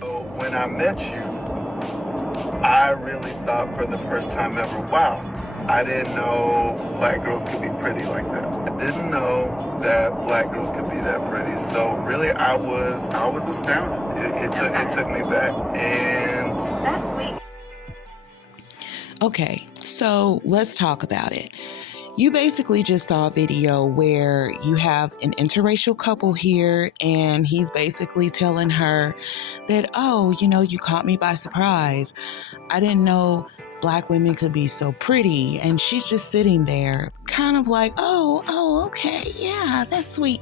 So when I met you, I really thought for the first time ever, wow, I didn't know black girls could be pretty like that. I didn't know that black girls could be that pretty. So really, I was astounded. It took me back, and that's sweet. Okay, so let's talk about it. You basically just saw a video where you have an interracial couple here, and he's basically telling her that, oh, you caught me by surprise. I didn't know black women could be so pretty. And she's just sitting there, kind of like, oh, okay, yeah, that's sweet.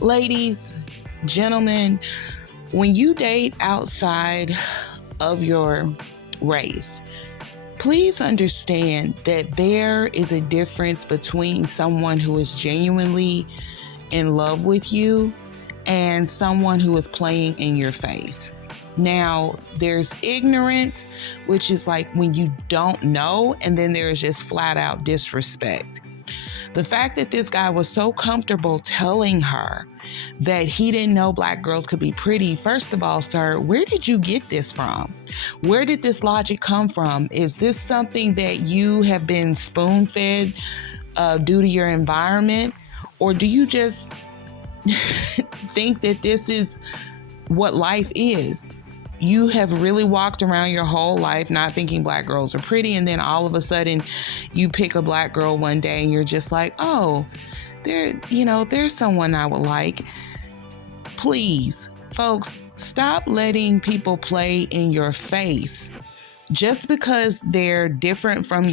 Ladies, gentlemen, when you date outside of your race, please understand that there is a difference between someone who is genuinely in love with you and someone who is playing in your face. Now, there's ignorance, which is like when you don't know, and then there is just flat out disrespect. The fact that this guy was so comfortable telling her that he didn't know black girls could be pretty, first of all, sir, where did you get this from? Where did this logic come from? Is this something that you have been spoon-fed due to your environment? Or do you just think that this is what life is? You have really walked around your whole life not thinking black girls are pretty, and then all of a sudden you pick a black girl one day and you're just like, oh, there's someone I would like. Please, folks, stop letting people play in your face. Just because they're different from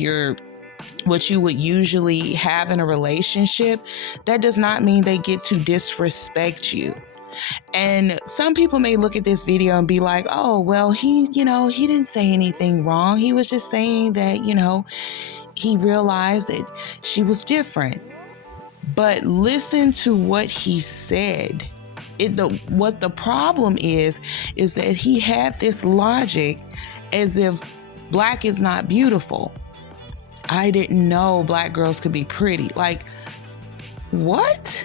what you would usually have in a relationship, that does not mean they get to disrespect you. And some people may look at this video and be like, oh, well, he didn't say anything wrong. He was just saying that, he realized that she was different. But listen to what he said. What the problem is that he had this logic as if black is not beautiful. I didn't know black girls could be pretty. Like, what?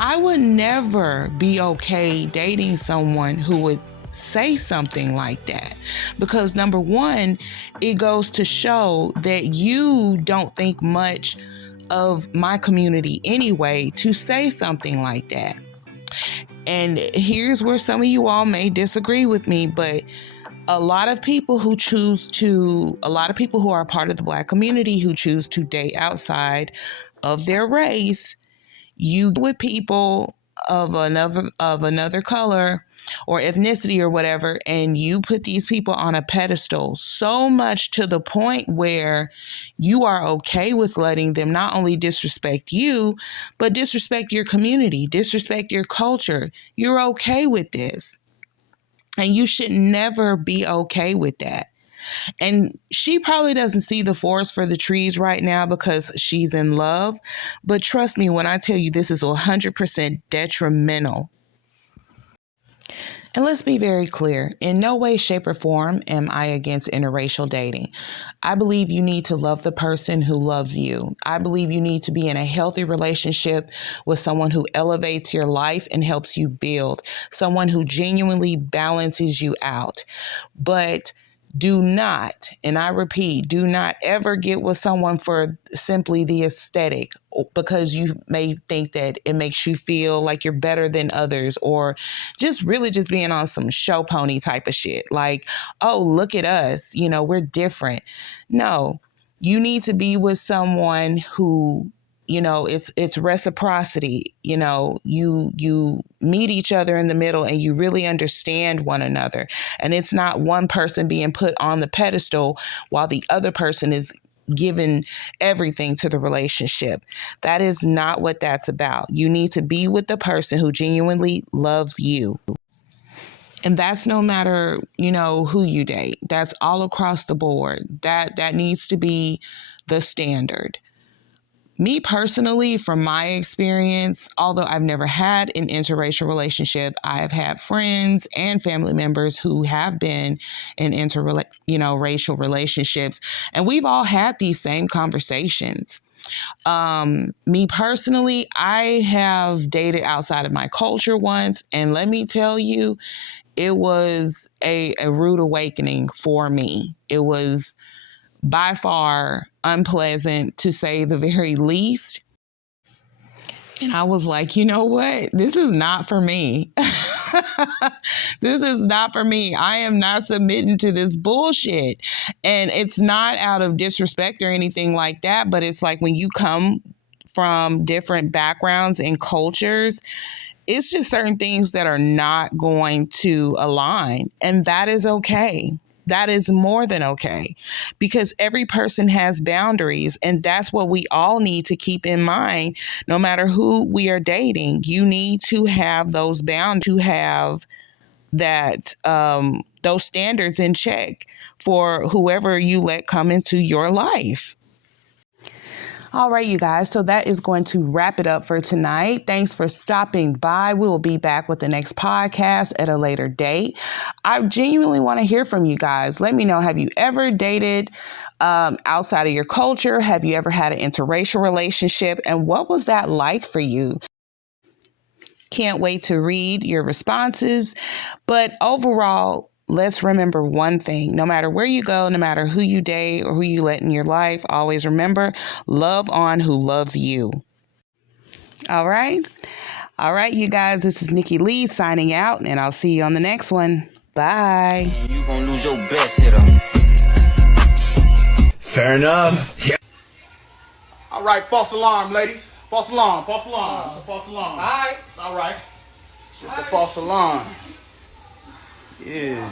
I would never be okay dating someone who would say something like that, because number one, it goes to show that you don't think much of my community anyway to say something like that. And here's where some of you all may disagree with me, but a lot of people who are part of the black community who choose to date outside of their race, you with people of another color or ethnicity or whatever, and you put these people on a pedestal so much to the point where you are okay with letting them not only disrespect you, but disrespect your community, disrespect your culture. You're okay with this. And you should never be okay with that. And she probably doesn't see the forest for the trees right now because she's in love. But trust me when I tell you, this is 100% detrimental. And let's be very clear, in no way, shape, or form am I against interracial dating. I believe you need to love the person who loves you. I believe you need to be in a healthy relationship with someone who elevates your life and helps you build, someone who genuinely balances you out. But do not, and I repeat, do not ever get with someone for simply the aesthetic, because you may think that it makes you feel like you're better than others, or just really just being on some show pony type of shit. Like, oh, look at us, we're different. No, you need to be with someone who, it's reciprocity. You meet each other in the middle and you really understand one another. And it's not one person being put on the pedestal while the other person is given everything to the relationship. That is not what that's about. You need to be with the person who genuinely loves you. And that's no matter, who you date. That's all across the board. That needs to be the standard. Me personally, from my experience, although I've never had an interracial relationship, I have had friends and family members who have been in racial relationships, and we've all had these same conversations. Me personally, I have dated outside of my culture once, and let me tell you, it was a rude awakening for me. It was by far unpleasant, to say the very least. And I was like, you know what? This is not for me. This is not for me. I am not submitting to this bullshit. And it's not out of disrespect or anything like that, but it's like when you come from different backgrounds and cultures, it's just certain things that are not going to align. And that is okay. That is more than okay, because every person has boundaries, and that's what we all need to keep in mind. No matter who we are dating, you need to have those boundaries, to have that those standards in check for whoever you let come into your life. All right, you guys. So that is going to wrap it up for tonight. Thanks for stopping by. We will be back with the next podcast at a later date. I genuinely want to hear from you guys. Let me know, have you ever dated outside of your culture? Have you ever had an interracial relationship? And what was that like for you? Can't wait to read your responses. But overall, let's remember one thing. No matter where you go, no matter who you date or who you let in your life, always remember, love on who loves you. All right? All right, you guys, this is Nikki Lee signing out, and I'll see you on the next one. Bye. You gonna lose your best hitter. Fair enough. Yeah. All right, false alarm, ladies. False alarm, false alarm. It's a false alarm. All right. It's all right. It's just a false alarm. Yeah.